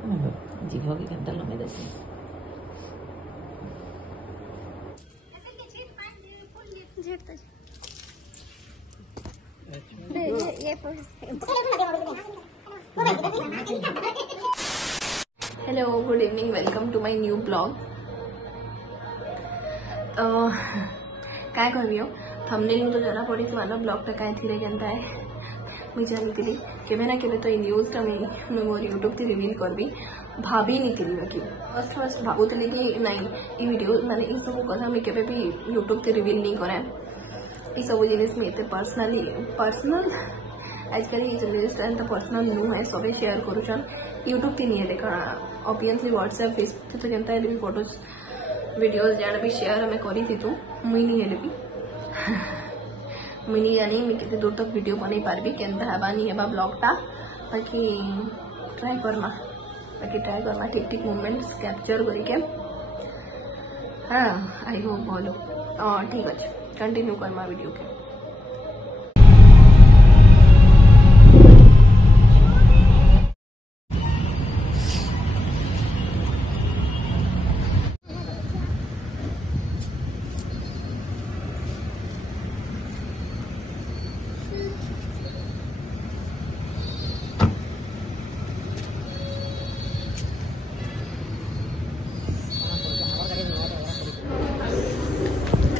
जीभ के केनता लमे देसी hello good evening welcome to my new blog. काय कहबी थंबनेल तो जना पड़ी थी ब्लॉग टा काय थी केनता है मुझे जानी केवे ना केवे तो ये न्यूज टा मैं मोर यूट्यूब से रिवील करबी भाभी नहीं बाकी फर्स्ट भावुली कि नहीं ये वीडियो माने ये सब कथा मैं केवे भी यूट्यूब से रिवील नहीं करे ये सब जिनिस में एते पर्सनल आजकल ये जनरेशन तो पर्सनल नु है सबे शेयर करूछन यूट्यूब थी नहीं देखा ऑब्वियसली व्हाट्सएप फेसबुक तो केनता है भी फोटोज वीडियोस जान भी शेयर हमें करी थी तो मुई नहीं है भी मुझे जानी मैं कितने दूर तक वीडियो बन पार्बी केनता हेबा नहीं हेबा ब्लॉगटा बाकी ट्राई करमा ठीक ठीक मोमेंट्स कैप्चर करके हाँ आई होप भलो ठीक अच्छे कंटिन्यू करमा वीडियो के।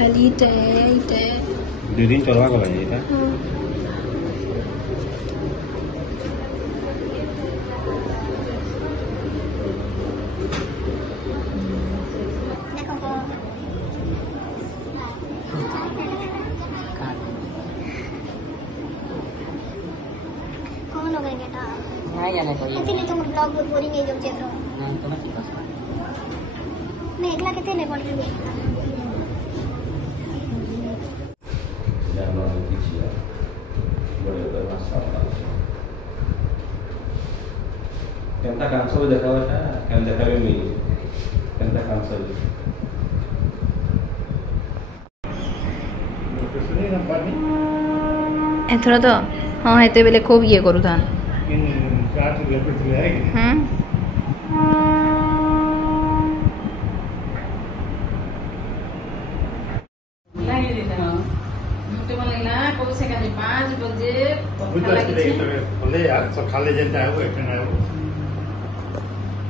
खाली इटे 2 दिन चलवा गला ये कौन लोग हैं बेटा नहीं जाने कोई इतने तुम ब्लॉग में बोरिंग है जब चेक रहो नहीं तो ठीक है मैं एकला कितने ले पड़ रही हूं केनता कैंसर देखा बेटा केन देखा भी मी केनता कैंसर एथरा तो हाँ हेते बेले खूब ये करू थान खाले जनता है वो एकना है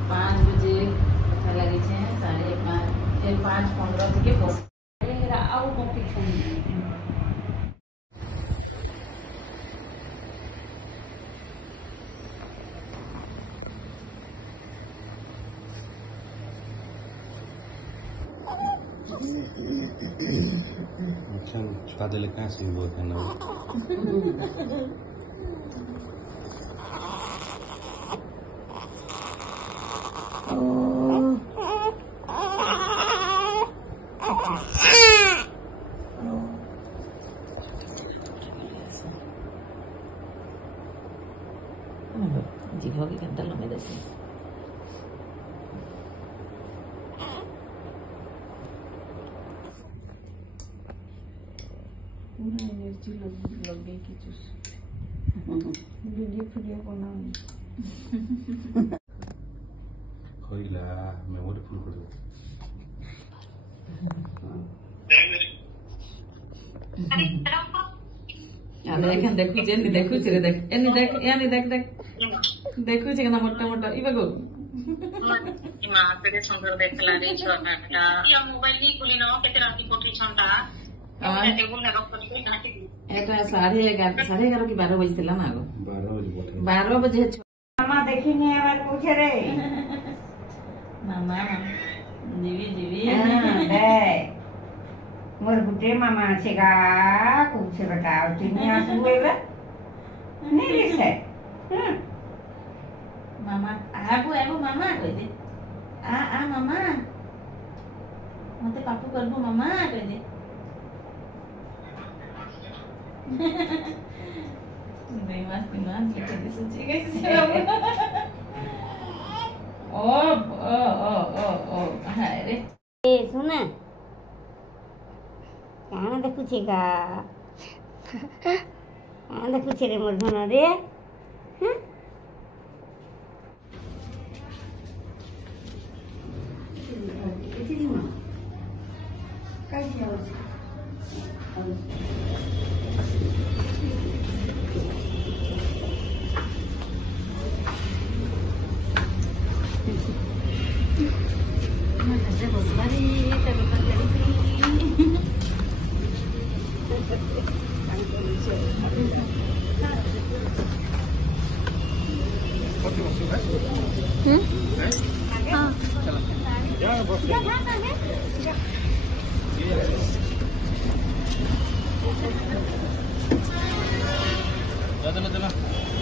5 बजे लगी छे 5:15 के पोस आउ कॉम्पिटिशन अच्छा छुपा दे कहाँ से बहुत है ना जीभ के केनता लमे देसी पूरा एनर्जी लग गई कि चूस वीडियो बनाऊंगी खोइला मैं वो फुल कर देखन देखु रे देख एनी देख यानी देख देखु छे ना मोटा इबगो मां पेरे संग देखला रे छोटा या मोबाइल नी खुली न केते राती कोठी छंटा टेबुल ना रख के एटा 11:30 की 12 बजे थिला ना गो 12 बजे मामा देखिनी आबार पूछे रे मामा जीवी दे मोर गुटे मामा छेगा कुछ बताओ तिनी आसुए बे नहीं लिसे मामा आबो मामा कह दे आ मामा मते पापू करबो मामा कह दे बेमस्त लिखे दे सोचे कैसे ओ हाय रे ए सुना कहाँ देखुछेगा कहाँ देखुछे रे मोर धन रे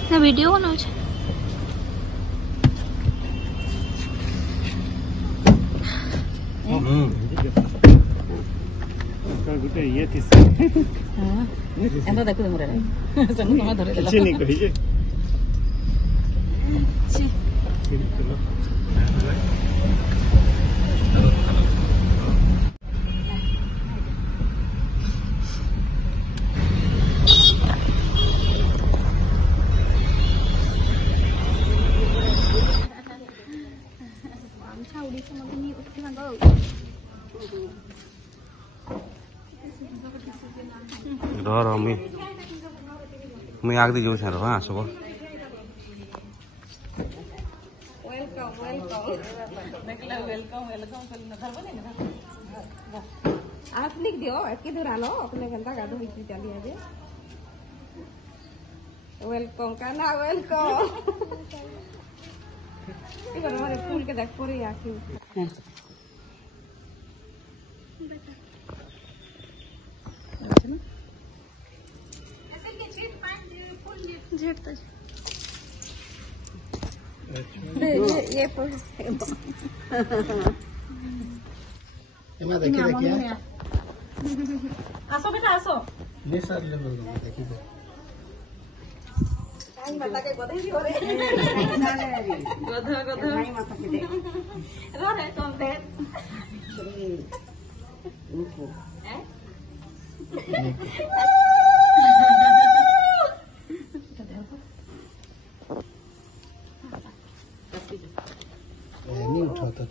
ना वीडियो बनाऊ छे गुटे ये थी हां एंदा देखो हमरा संग नमा धरे देला किछ नहीं कहि जे चलो आमच्या आवडीचं मग मी कुठे सांगा रह मुई आगदी जो छार हां सब वेलकम वेलकम देखला वेलकम वेलकम करना घर बने ना आप लिख दियो के दूर आलो अपने घंटा गादो इतनी चली आजे वेलकम का ना वेलकम ये बना हमारे फूल के देख पूरी आके झेडतो ये देखिए देखिए आसो बेटा आसो ले सर ले बोल देखिए आई माता के गोदे भी हो रे गोधा गोधा आई माता के दे रो रे तुम दे नहीं उठाता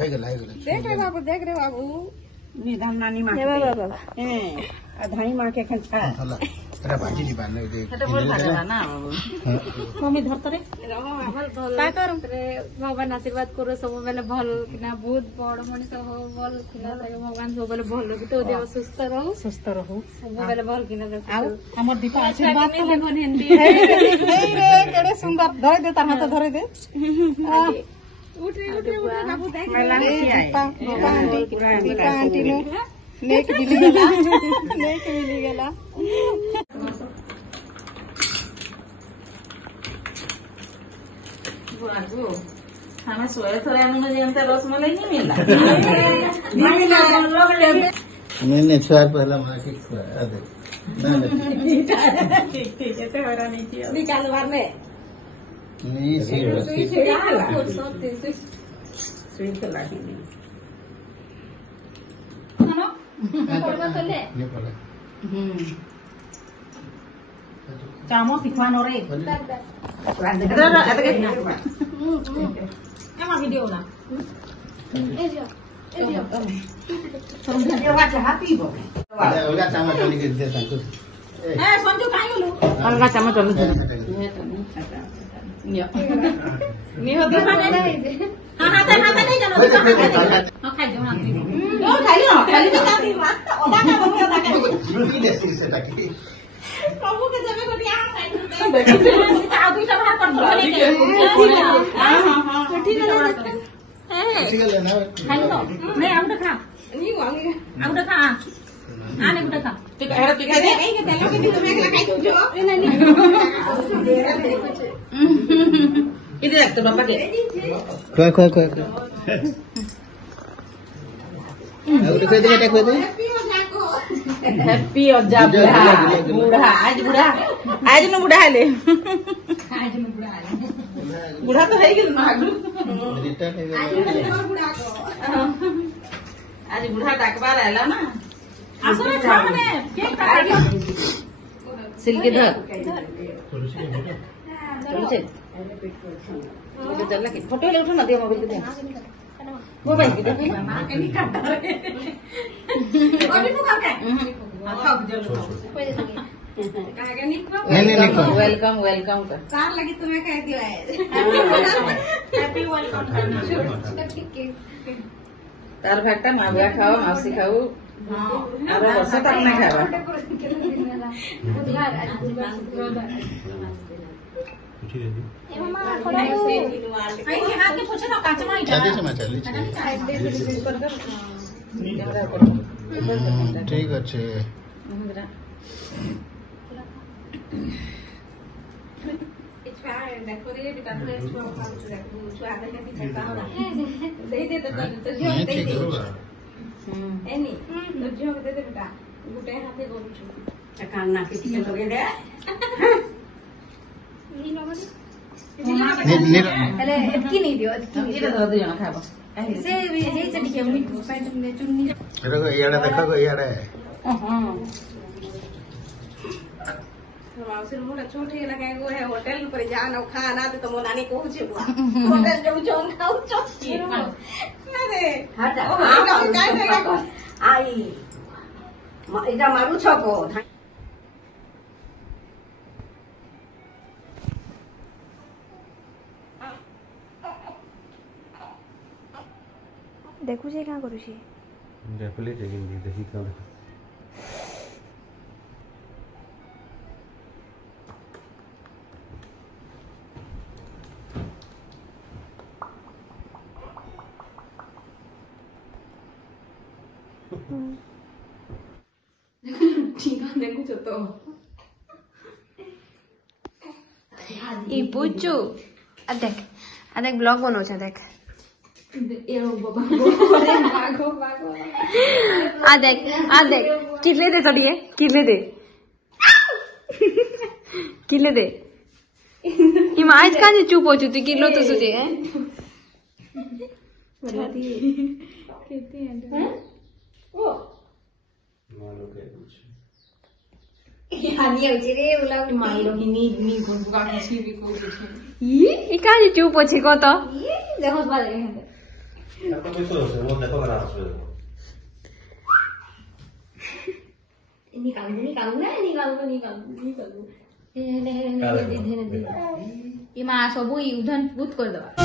है गला देख रे बाबू निधान नानी माँ धानी माँ के खंचा हला तेरा भाजी नहीं बांधने दे ना मम्मी धरत रे भगवान आशीर्वाद करो सब बेले भल किना बहुत बड़ मनीष हो भल किना भगवान सब बेले भल तो देह सुस्थ रहू सब बेले भल किना हमर दीपा आशीर्वाद हिंदी केड़े सुंदर धरे दे तार हाथ धरे दे उठ रे बाबू देख दीपा आंटी नो नेक मिली गेला बुआगो हमें सोए थोड़े आने में जनता रसमलाई नहीं मिला मैंने चार पहला मां के खुआ दे ना ठीक है तो हरा नहीं किया निकाल बार में नहीं स्वीट खिला दी ये पड़ा चामो सिखवानो रे एमा वीडियो ना वीडियो वाच हाथी बो अलगा चम्मच डाल के दे ताको ए संजू काई बोलू अलगा चम्मच डाल दे नी हो दे हां हां नहीं जानो हां खाई जाओ ना नो खाली तो काटी मां ओदा का बोल ओदा का रुकी दे से ताकि प्रभु के जबे को दिया साइड में आ दुईटा बाहर कर दो हां हां ठीक है उसी का लेना खाई लो नहीं आउट खा नहीं वांगे आउट खा आने गुटा खा ठीक है ठीक है ए के तेल के तुम्हें के खाई जो नहीं इधर रख तो बाबा दे कोई और कोई दे हैप्पी और जा बूढ़ा आज न बूढ़ा ले बूढ़ा तो है कि ना आज बूढ़ा डाकबार आला ना आसो ना खा मने केक काट सिल्की धर चलो चल चल के फोटो ले उठो ना दे मोबाइल दे मोबाइल की दे के नहीं काट रे अभी तो काट थक जलो कहां नहीं वेलकम कर कार लगी तुम्हें कह दिया है हैप्पी वेलकम तार भागता माँ बुआ खाओ मौसी खाओ और वर्ष तक नहीं खावा ए मामा थोड़ा तो आई हाथ के पूछे ना काचमा ही चालीस में चालीस ठीक अच्छे नहीं ठीक है कान्ना के टिके लगे दे अरे एतकी नहीं दियो ये तो दो जना खाबो से ये चटिके मिट पैंट में चुन्नी देखो यार छोटे लगे वो है होटल पर जाना खाना तो मोनानी को छे बुआ होटल जो जोन खाऊ चोकी अरे हटा काय काय को आई इटा मारू छको देखू जे क्या करू छी डेफिनेटली चेकिंग देखी क्या ठीक है देखू तो ई पूछू आ देख ब्लॉग बनो छे देख आ देख कितने दे चलिए कितने दे हिम आज का चुप हो चुकी किलो तो सुझे है चुप हो को तो देखो बात निकालू ये मां सब उधन पूत कर दवा